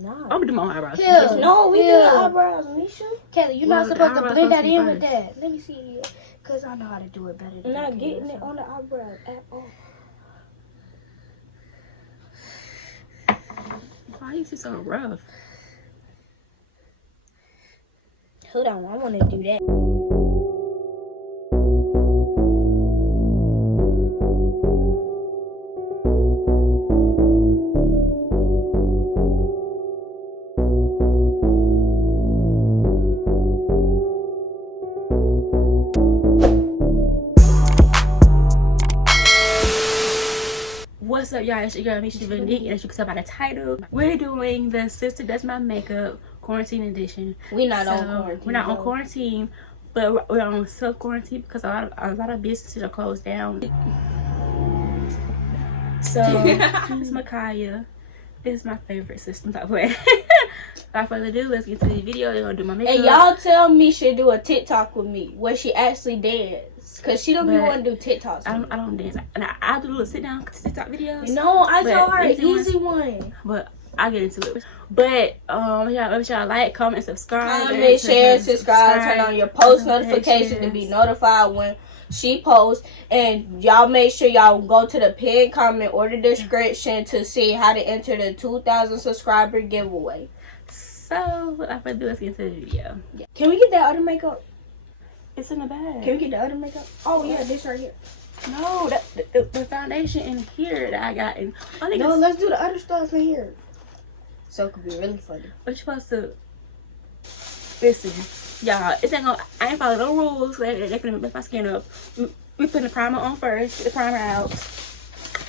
Nah. I'm gonna do my own eyebrows. No, we do the eyebrows, Misha. Kelly, you're not supposed to blend that in with that. Let me see here. Because I know how to do it better than I'm not getting it on the eyebrows at all. Why is it so rough? Hold on, I want to do that. What's up, y'all? It's your girl, Misha Nick, and as you can tell by the title, we're doing the Sister Does My Makeup Quarantine Edition. We're not on quarantine. We're not on quarantine, but we're on self-quarantine because a lot of businesses are closed down. So, this is Micaiah. This is my favorite sister. Without further ado, let's get to the video. They're gonna do my makeup. And y'all tell Misha do a TikTok with me where she actually dance. Cause she don't be want to do TikToks. I don't dance. And I do little sit down TikTok videos. No, I told her easy one. But I'll get into it. But y'all like, comment, subscribe. Comment, share, subscribe, turn on your post notifications to be notified when she posts. And y'all make sure y'all go to the pinned comment or the description to see how to enter the 2,000 subscriber giveaway. So without further ado, let's get into the video. Can we get that other makeup? It's in the bag. Can we get the other makeup? Oh yeah, this right here. No, the foundation in here that I got. And no, let's do the other stuff in here. So it could be really funny. What you supposed to listen, y'all? It's not gonna. I ain't follow no rules. They're gonna mess my skin up. We put the primer on first. Get the primer out.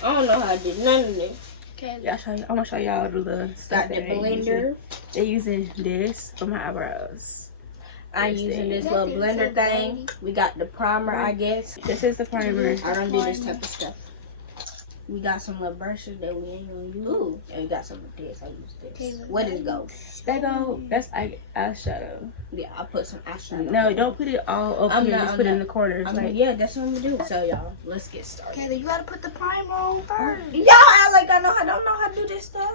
I don't know how to do none of this. Okay, I'll show you. I'm gonna show y'all the stuff. Got the blender. They're using this for my eyebrows. I'm using this little blender thing. We got the primer, I guess. This is the primer. I don't do this type of stuff. We got some little brushes that we ain't gonna use. Ooh, and we got some of this. I use this. Where does it go? That go. That's eyeshadow. Yeah, I put some eyeshadow. No, don't put it all up here. Just put it in the corners. Yeah, that's what I'm gonna do. So y'all, let's get started. Kelly, you gotta put the primer on first. Y'all act like I don't know how to do this stuff.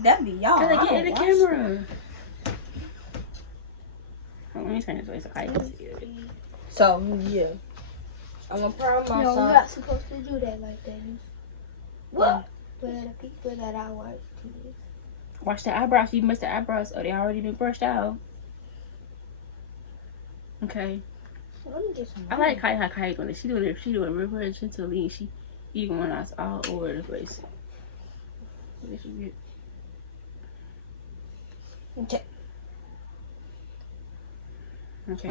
That be y'all. Get in the camera. Let me turn this way so I can see it. So yeah, I'm gonna prime myself. No, we're not supposed to do that like that. What? Put that eyelash. Wash the eyebrows. You missed the eyebrows. Oh, they already been brushed out. Okay. Let me get some. I like how Kai doing it. She doing it real gently. She even when I was all over the place. Okay. Okay.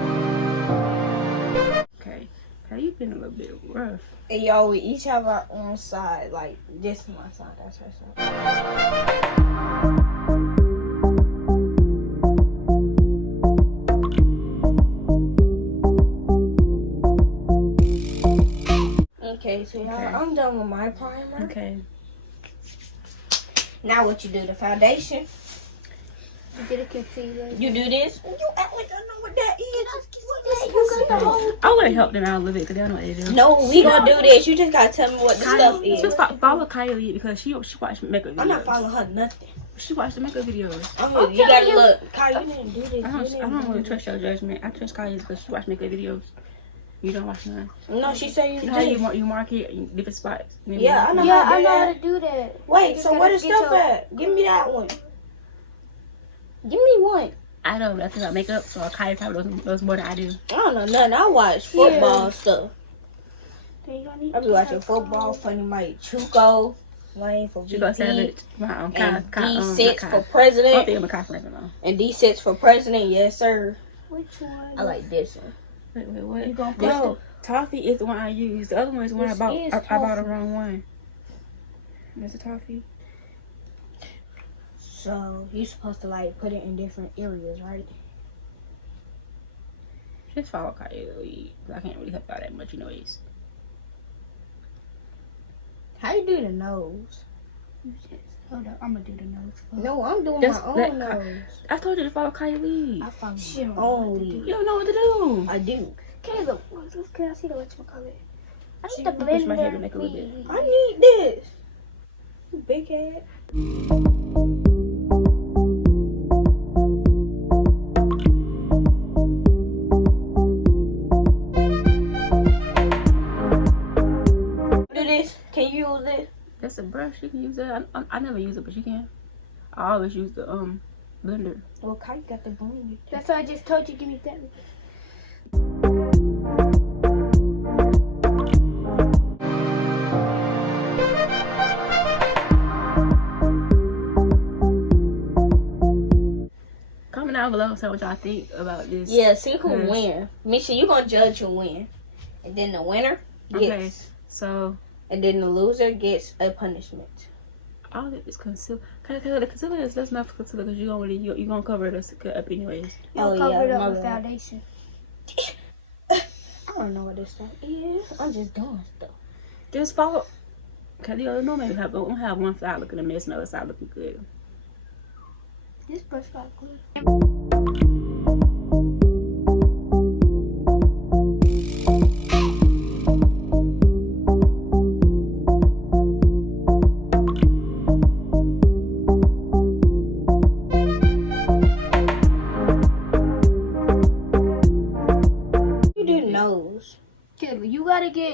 Okay. How you been a little bit rough? And y'all, we each have our own side. Like this is my side. That's her side. Okay, so y'all, I'm done with my primer. Okay. Now what you do? The foundation. You did a concealer. You do this. You act like I know what that is. I would have helped them out a little bit because they don't know what they do. No, we gonna do this. You just gotta tell me what the stuff is. Just follow Kylie because she watched makeup videos. I'm not following her nothing. She watched the makeup videos. You gotta look. Kylie, you didn't do this. I don't really trust your judgment. I trust Kylie because she watched makeup videos. You don't watch none. No, she said you know how you mark it in different spots. Yeah, I know how to do that. Wait, so where the stuff at? Give me that one. Give me one. I don't know nothing about makeup, so Kylie probably knows more than I do. I don't know nothing. I watch football stuff. I be watching football, Funny Mike Chuco, Lane for VP, Savage, and D6 for president. I don't think I'm a conference though. And D6 for president, yes sir. Which one? I like this one. Wait, what? You gonna no, Toffee is the one I use. The other one is the one I bought. I bought the wrong one. There's a Toffee. So you're supposed to like put it in different areas, right? Just follow Kylie. I can't really help out that much, anyways. How you do the nose? Hold up, I'm gonna do the nose. No, I'm doing my own nose. I told you to follow Kylie. I follow my only. You don't know what to do. I do. Caleb, can I see the whatchamacallit? I need to blend my hair to make a little bit. I need this. You big head. she can use that. I never use it, but she can. I always use the blender. Well, Kai got the blender. That's why I just told you, give me that. Comment down below and say what y'all think about this. Yeah, see who win. Misha, you gonna judge who win, and then the winner gets. Okay, so. And then the loser gets a punishment. All of this concealer. The concealer is that's not for concealer because you gonna cover it up anyways. You'll cover it up with foundation. I don't know what this stuff is. I'm just doing stuff. Just follow. Cause the other no maybe we'll have one side looking a mess, another side looking good. This brush got good.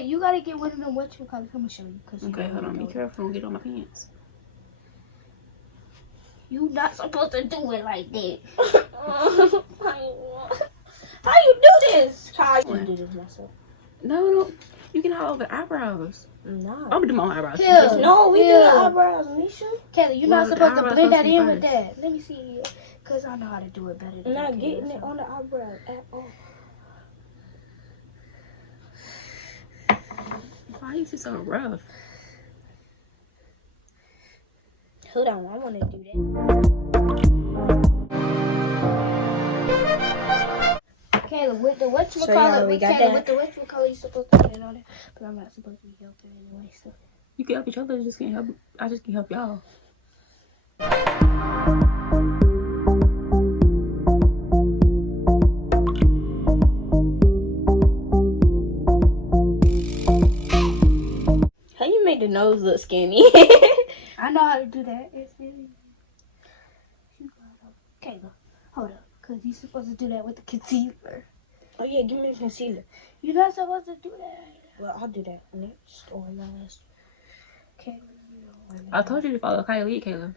You gotta get one of them whatchamacallit. I'm gonna show you. Okay, hold on. Be careful. Don't get on my pants. You not supposed to do it like that. How you do this? How you do this myself? No. You can all over the eyebrows. No. I'm gonna do my own eyebrows. No, we do the eyebrows, Misha. Kelly, you're not supposed to blend that in with that. Let me see here. Because I know how to do it better than I'm not getting it on the eyebrows at all. Why is it so rough? Hold on, I want to do that. Kayla, with the whatchamacallit, with the whatchamacallit, you're supposed to put it on it. But I'm not supposed to be helping anyway, so. You can help each other, I just can't help. I just can help y'all. How you make the nose look skinny? I know how to do that. It's really... Kayla, hold up. Because you're supposed to do that with the concealer. Oh yeah, give me the concealer. You're not supposed to do that. Well, I'll do that next or last. Kayla, I told you to follow Kylie, Kayla.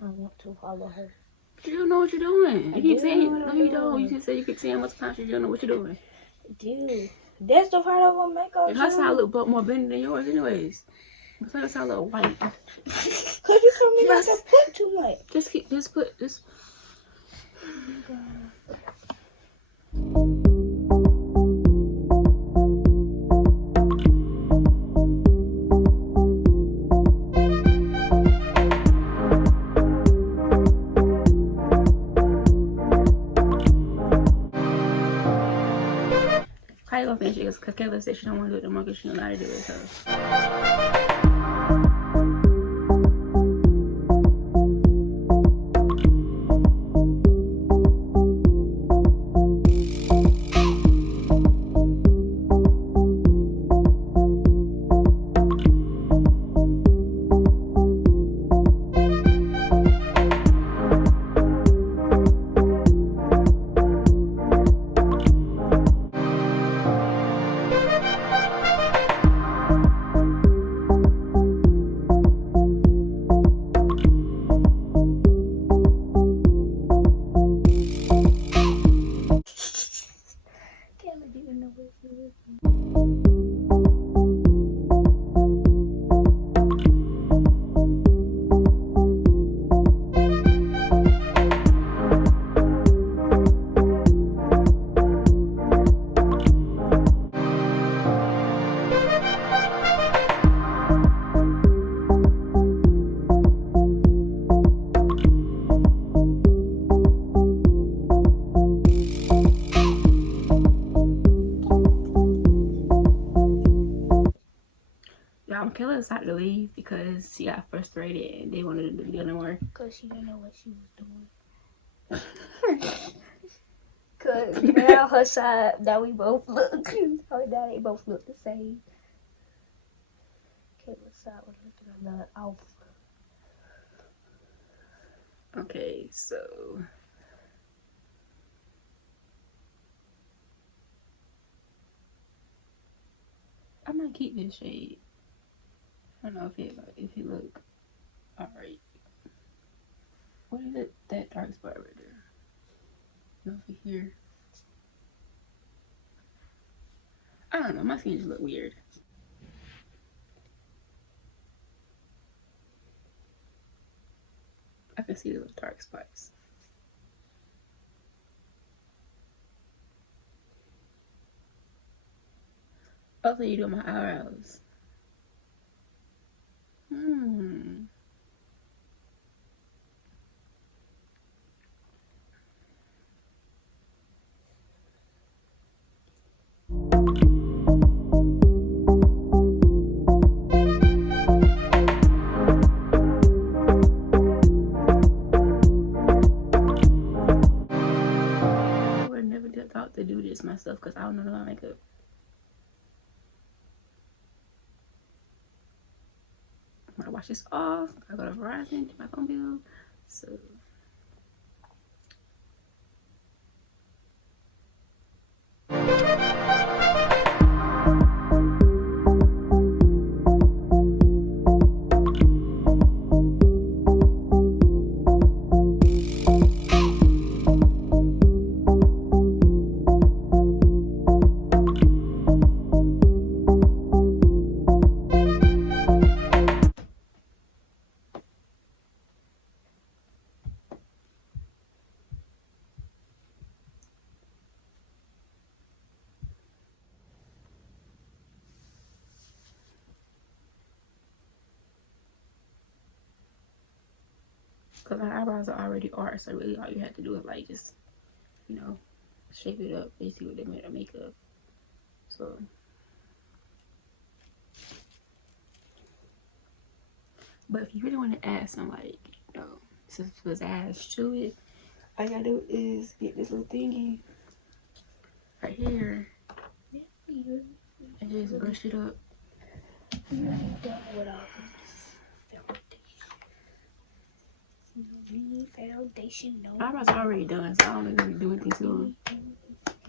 I want to follow her. But you don't know what you're doing. You keep saying, no, you don't. doing. You can say you keep saying multiple times you don't know what you're doing. Dude, that's the part I want to make up. Her side look more blended than yours, anyways. But her side look white. Cause you told me not to put too much. Just put. Kylie gonna finish it because Kayla said she don't want to do it no more because she don't know how to do it. So. Kayla decided to leave because she got frustrated and they wanted to do no more. Because she didn't know what she was doing. Because now her side, now we both look, now they both look the same. Kayla's side was looking a lot off. Okay, so... I might keep this shade. I don't know if it look Alright. What is it? That dark spot right there. Over here. I don't know. My skin just look weird. I can see the little dark spots. Also, you do my eyebrows. I would never thought to do this myself because I don't know my makeup. I'm gonna wash this off. I go to Verizon, do my phone bill. So because my eyebrows are already arched, so really all you have to do is like just, you know, shape it up basically with the makeup. So but if you really want to add some like, you know, some pizzazz to it, all you gotta do is get this little thingy right here and just brush it up. Foundation, no. My eyebrows are already done, so I don't really do anything to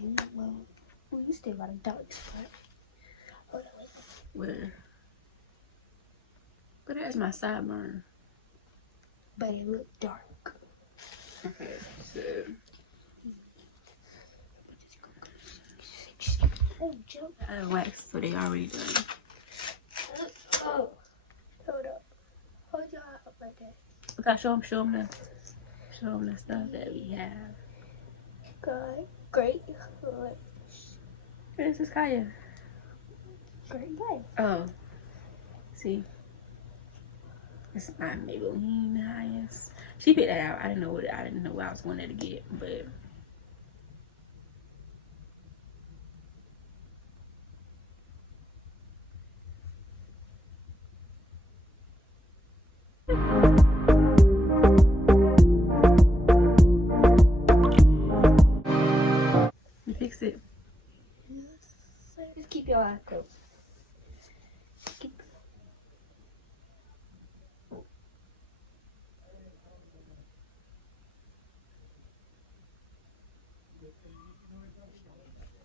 them. Well, you still got a dark spot. Hold on. Where? But that's my sideburn. But it looked dark. Okay, so Oh, jump. I wax, so they already done. Oh, hold up. Hold your eye up like that. Okay, show them the stuff that we have. Good. Great. This is Kaya. Great life. Oh, see, it's my Maybelline highest. She picked that out. I didn't know what I was wanting to get, but you fix it. Just keep your eye closed.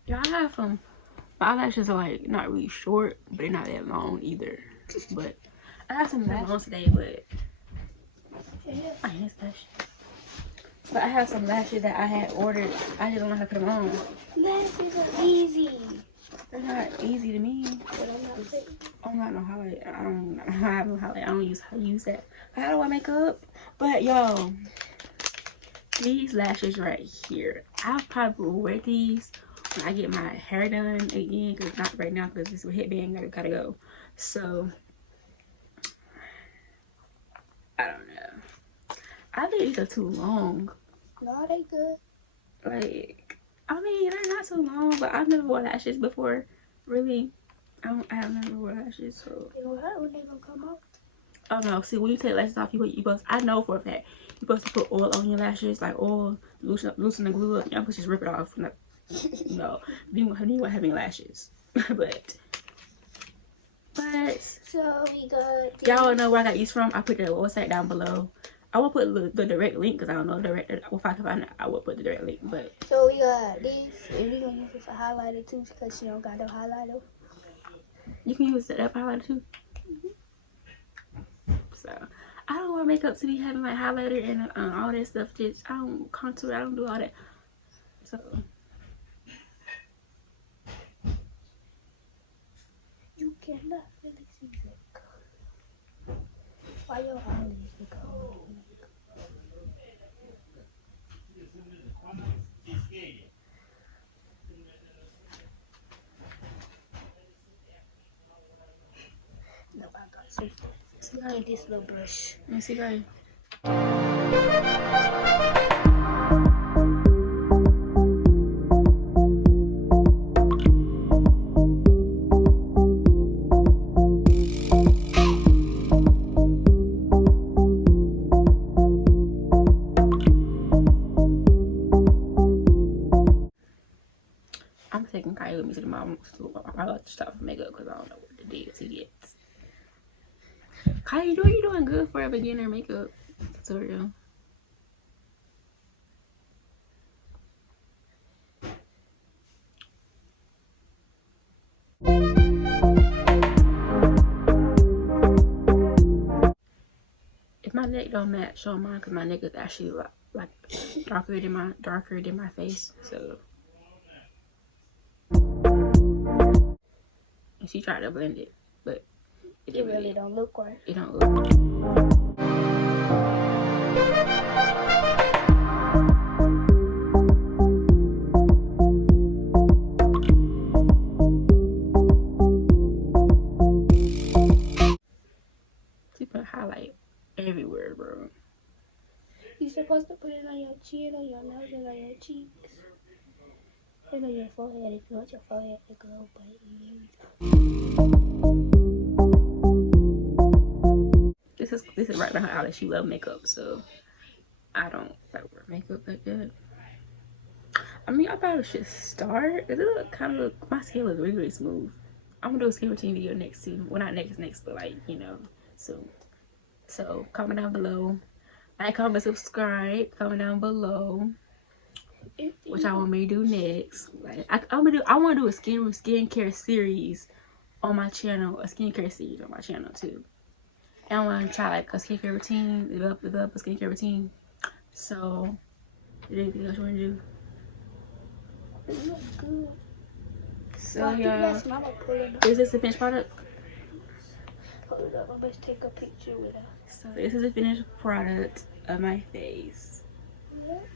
Yeah, I have some. My eyelashes are like not really short, but they're not that long either. But I have some lashes on today, but my hands touched. But I have some lashes that I had ordered. I just don't know how to put them on. Lashes are easy. They're not easy to me. But I'm not saying. I'm not no highlight. I have no highlight. I don't use that. How do I make up? But yo, these lashes right here, I'll probably wear these when I get my hair done again, because not right now because this headband gotta go. So I don't know. I think these are too long. No, they good. Like, I mean, they're not too long, but I've never wore lashes before. Really, I have never wore lashes, so. They will hurt when they gonna come out. Oh no! See, when you take lashes off, you supposed. I know for a fact you're supposed to put oil on your lashes, like oil, loosen the glue up. You're supposed to just rip it off. Like, no, you won't have any lashes. but So we got. y'all know where I got these from. I put the website down below. I won't put the direct link because I don't know direct. If I can find it, I will put the direct link. But So we got these, and we gonna use it for highlighter too, because she don't got no highlighter. you can use that highlighter too. So I don't want makeup to be having like highlighter and all that stuff. Just I don't contour. I don't do all that. So You cannot really see that. Why your eyelids look cold? No, I got some. see I need this little brush. let me see guys. I'm taking Kylie with me to the mom. I got to stop for makeup because I don't know what to do to get. Kylie, you doing good for a beginner makeup tutorial. If my neck don't match on mine, because my neck is actually like darker than my face, so. And she tried to blend it, but It really don't look right. It don't look right. She put highlight everywhere, bro. You're supposed to put it on your chin, on your nose, and on your cheeks. And on your forehead if you want your forehead to glow, but This is right behind her eyelash. She love makeup, so I don't like wear makeup like that. I mean, I probably should start. It look kind of my skin looks really smooth. I'm gonna do a skin routine video next soon. Well, not next, but like soon. So comment down below, like, comment, subscribe. Comment down below what y'all want me to do next. Like I want to do a skincare series on my channel, a skincare series on my channel too. And I want to try like a skincare routine, develop a skincare routine. So, is there anything else you want to do? it looks good. So yeah, is this a finished product? Hold up, I must take a picture with her. So this is a finished product of my face. Yep.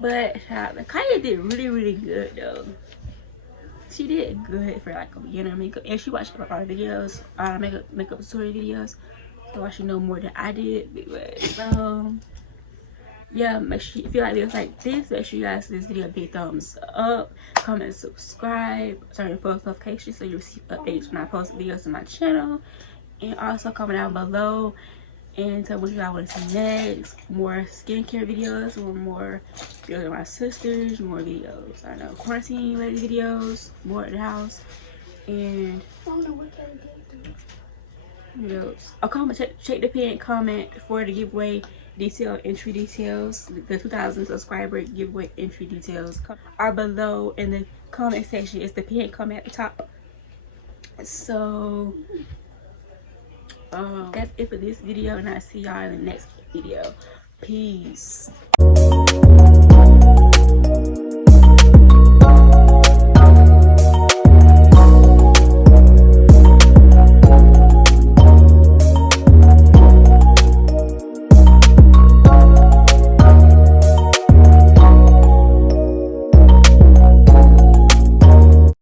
But Kaya did really good though. She did good for like a beginner makeup, and she watched our videos, makeup tutorial videos, so she know more than I did. But yeah, make sure if you like videos like this, make sure you guys give this video a big thumbs up, comment, subscribe, turn your post notifications so you receive updates when I post videos on my channel, and also comment down below and tell me what you guys want to see next. More skincare videos, or more videos of my sisters, more videos, I know, quarantine related videos, more at the house, and I don't know what kind of gift videos. I'll comment, check the pinned comment for the giveaway detail entry details. The 2,000 subscriber giveaway entry details are below in the comment section. It's the pinned comment at the top. So that's it for this video, and I'll see y'all in the next video. Peace.